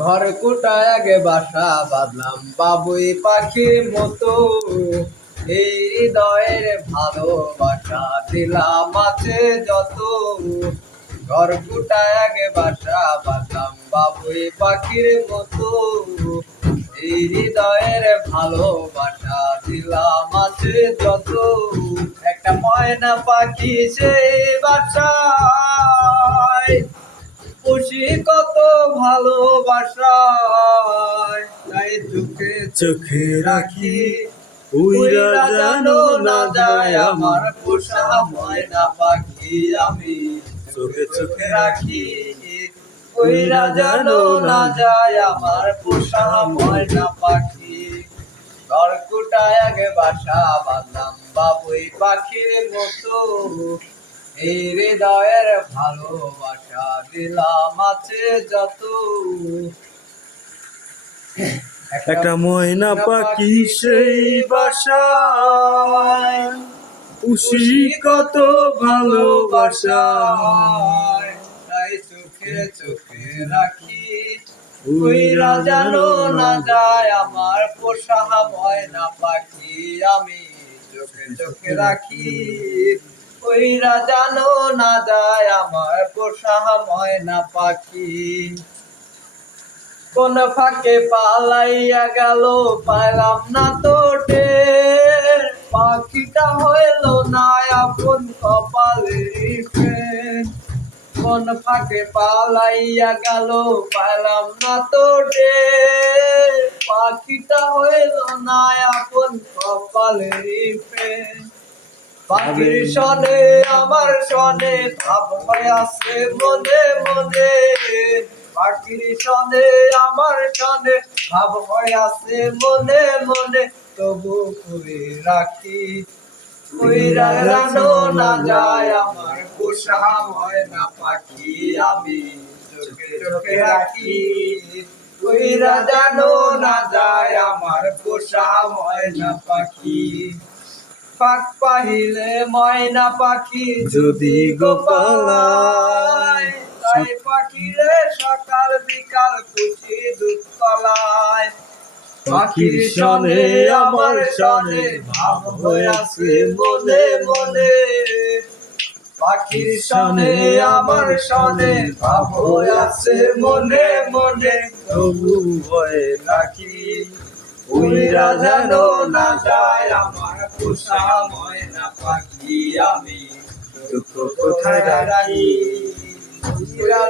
ঘর কুটায় আগে বাসা বাঁধলাম বাবুই পাখির মতো, এই হৃদয়ের ভালোবাসা দিলাম আছে যত। ঘর কুটায় আগে বাসা বাঁধলাম বাবুই পাখির মতো, এই হৃদয়ের ভালোবাসা দিলাম আছে যত। একটা ময়না পাখি সেই বাসায় খুশি কত ভালোবাসায়, তাই চোখে চোখে রাখি উইরা জানো না যায় আমার পোষা ময়না পাখি। আমি চোখে চোখে রাখি উইরা জানো না যায় আমার পোষা ময়না পাখি। ঘর কুটায় আগে বাসা বাঁধলাম বাবুই পাখির মতো, এই হৃদয়ের ভালোবাসা দিলাম আছে যত। একটা ময়না পাখি সেই বাসায় খুশি কত ভালোবাসা, তাই চোখে চোখে রাখি উইরা জানো না যায় আমার পোষা ময়না পাখি। আমি চোখে চোখে রাখি উইরা জানো না যায় আমার পোষা ময়না পাখি। কোন ফাঁকে পালাইয়া গেল পাইলাম না তো টের, পাখিটা হইল না আপন কপালের ফের। কোন ফাঁকে পালাইয়া গেল পাইলাম না তো টের, পাখিটা হইল না আপন কপালের ফের। পাখির সনে আমার সনে ভাব হয়ে আছে মনে মনে, পাখির সনে আমার সনে ভাব হয়ে আছে মনে মনে, তবু করে রাখি উইরা জানো না যায় আমার পোষা ময়না পাখি। আমি চোখে চোখে রাখি উইরা জানো না যায় আমার পোষা ময়না পাখি। পাখ পাহিলে ময়না পাখি যদি গোপালায়, তাই পাখিরে সকাল বিকাল খুশি দুধ কলায়। পাখির সনে আমার সনে ভাব হয়ে আছে মনে মনে, পাখির সনে আমার সনে ভাব হয়ে আছে মনে মনে, তবু ভয়ে রাখি উইরা জানো না যায় আমার পোষা ময়না পাখি। আমি দুঃখ কোথায় রাখি উইরা